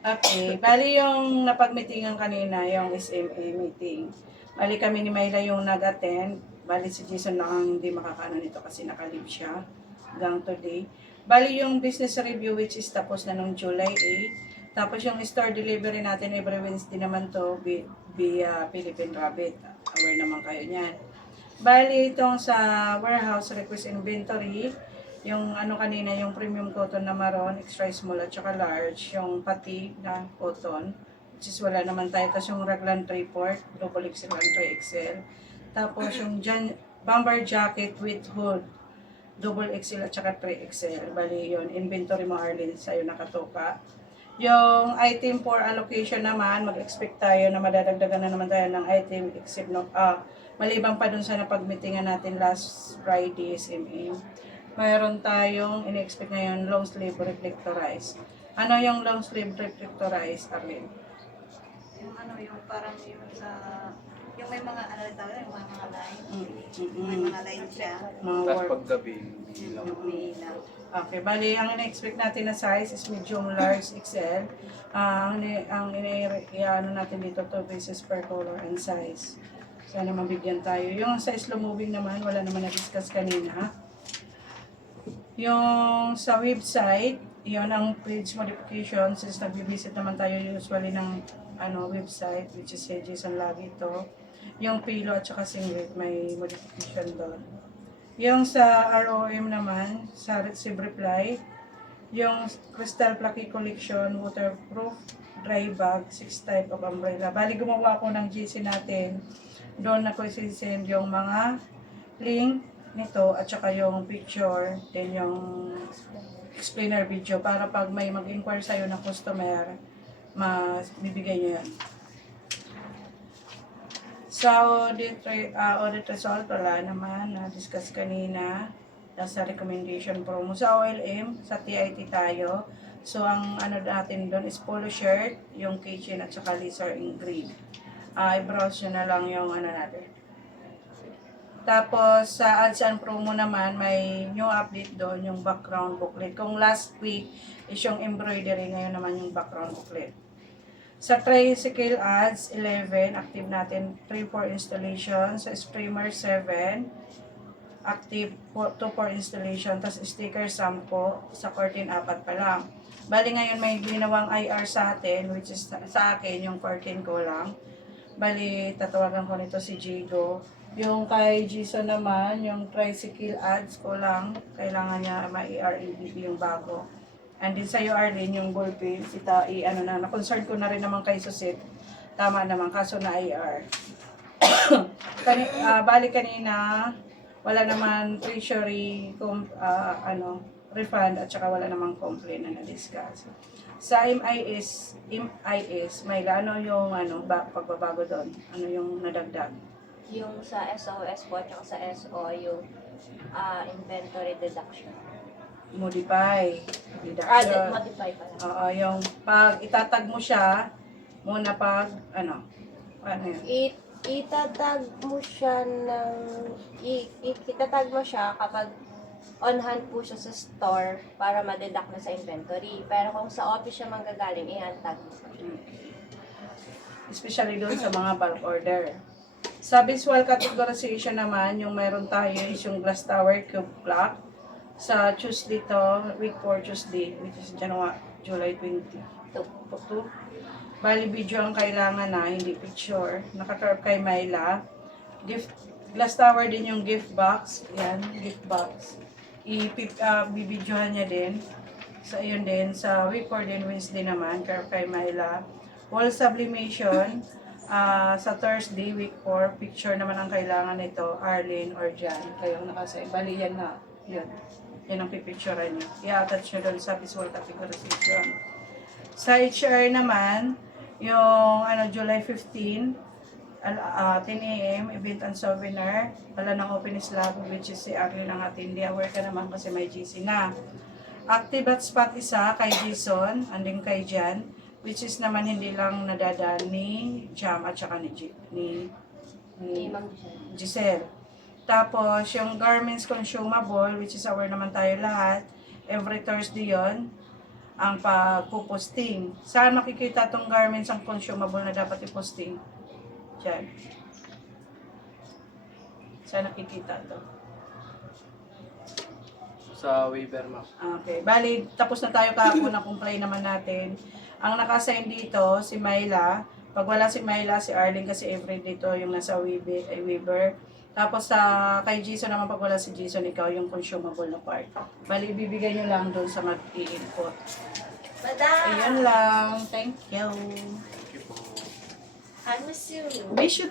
Okay, bali yung napag-meetingan kanina, yung SMA meeting. Bali kami ni Mayla yung nag-attend. Bali si Jason lang ang hindi makakaano nito kasi naka-leave siya hanggang today. Bali yung business review which is tapos na nung July 8. Tapos yung store delivery natin every Wednesday naman to via Philippine Rabbit. Aware naman kayo niyan. Bali, itong sa warehouse request inventory, yung ano kanina, yung premium cotton na maroon, extra small at saka large, yung pati na cotton, which is wala naman tayo. Tapos yung raglan 3/4, double XL and 3XL. Tapos yung bomber jacket with hood, double XL at saka 3XL. Bali yun, inventory mo Arlene, sa'yo nakatoka. Yung item for allocation naman, mag-expect tayo na madadagdagan na naman tayo ng item except no, maliban pa dun sa napag-meetingan natin last Friday, SMA. Mayroon tayong in-expect ngayon long sleeve reflectorized. Ano yung long sleeve reflectorized, Arlene? Yung ano, yung parang yung sa... Yung may mga ano tawag, yung mga line. May Mm-mm. mga line siya. Mga Tapos work. paggabi, ilaw. May ilaw. Okay, bali ang ina-expect natin na size is medium, large, XL. Ang ano natin dito 2 pieces per color and size. Sana mabigyan tayo. Yung sa slow moving naman, wala naman na-discuss kanina. Yung sa website, yun ang page modification since nag-visit naman tayo usually ng website which is Jason lagi ito. Yung pilo at saka singlet may modification doon. Yung sa ROM naman, sa receive reply, yung Crystal Plucky Collection, waterproof, dry bag, 6 type of umbrella. Bali, gumawa ako ng GC natin. Doon na ko isisend yung mga link nito at saka yung picture, then yung explainer video para pag may mag-inquire sa'yo ng customer, bibigay nyo yan. Sa audit result, wala naman, na-discuss kanina. Sa recommendation promo. Sa OLM, sa TIT tayo. So, ang ano natin doon is polo shirt, yung kitchen at saka laser engraved. I-browse nyo na lang yung ano natin. Tapos, sa ads and promo naman, may new update doon, yung background booklet. Kung last week is yung embroidery, ngayon naman yung background booklet. Sa tricycle ads, 11, active natin 3 for installation. Sa streamer, 7, active 2 for installation. Tapos sticker, 10. Sa curtain, 4 pa lang. Bali ngayon may ginawang IR sa atin, which is sa akin, yung curtain ko lang. Bali, tatawagan ko nito si Jigo. Yung kay Jason naman, yung tricycle ads ko lang, kailangan niya ma-EREBB yung bago. And din sa'yo, Arlene, yung ballpen, na-concern ko na rin naman kay Susit. Tama naman, kaso na IR. Bali kanina, wala naman treasury, refund, at saka wala namang complaint na na-discuss. Sa MIS, may ano yung pagbabago doon? Ano yung nadagdag? Yung sa SOS po at sa SO, yung inventory deduction. Modify. Deduction. Modify pa lang. Oo, yung pag itatag mo siya, muna pag, ano yun? Itatag mo siya ng... itatag mo siya kapag on hand po siya sa store para ma-deduct na sa inventory. Pero kung sa office siya manggagaling, i-handtag mo pa siya. Especially doon sa mga bulk order. Sa visual categorization naman, yung mayroon tayo is yung glass tower cube clock. Sa Tuesday to, week 4 Tuesday, which is July 22. Bali video ang kailangan na, hindi picture. Nakakarp kay Myla. Glass tower din yung gift box. Yan, gift box. Bibidyohan niya din. Sa yun din, sa week 4 din, Wednesday naman, karp kay Myla. Wall sublimation. Sa Thursday, week 4, picture naman ang kailangan nito, Arlene or Jan. Kayong nakasay. Bali yan na. Yun. Yan ang pipicturean nyo. I-attach nyo doon sa visual categorization. Sa HR naman, yung July 15, 10 a.m., event and souvenir. Wala ng open slab, which is si Arlene ang atindi. Aware ka naman kasi may GC na. Active hotspot isa kay Jason, anding kay Jan, which is naman hindi lang nadadaan ni Jam at saka ni Ma'am Giselle. Tapos, yung garments consumable, which is aware naman tayo lahat, every Thursday yon. ang pagpuposting. Saan makikita itong garments ang consumable na dapat iposting? Diyan. Saan nakikita to? Sa waiver, ma'am. Okay. Bali, tapos na tayo kahapon na play naman natin. Ang nakasign dito, si Myla. Pag wala si Myla, si Arlene kasi everyday to yung nasa Weaver. Tapos kay Jason naman, pag wala si Jason, ikaw yung consumable na part. Bali, ibibigay nyo lang doon sa mag-i-input. Madam! Ayan lang. Thank you. Thank you po. I miss you. Wish you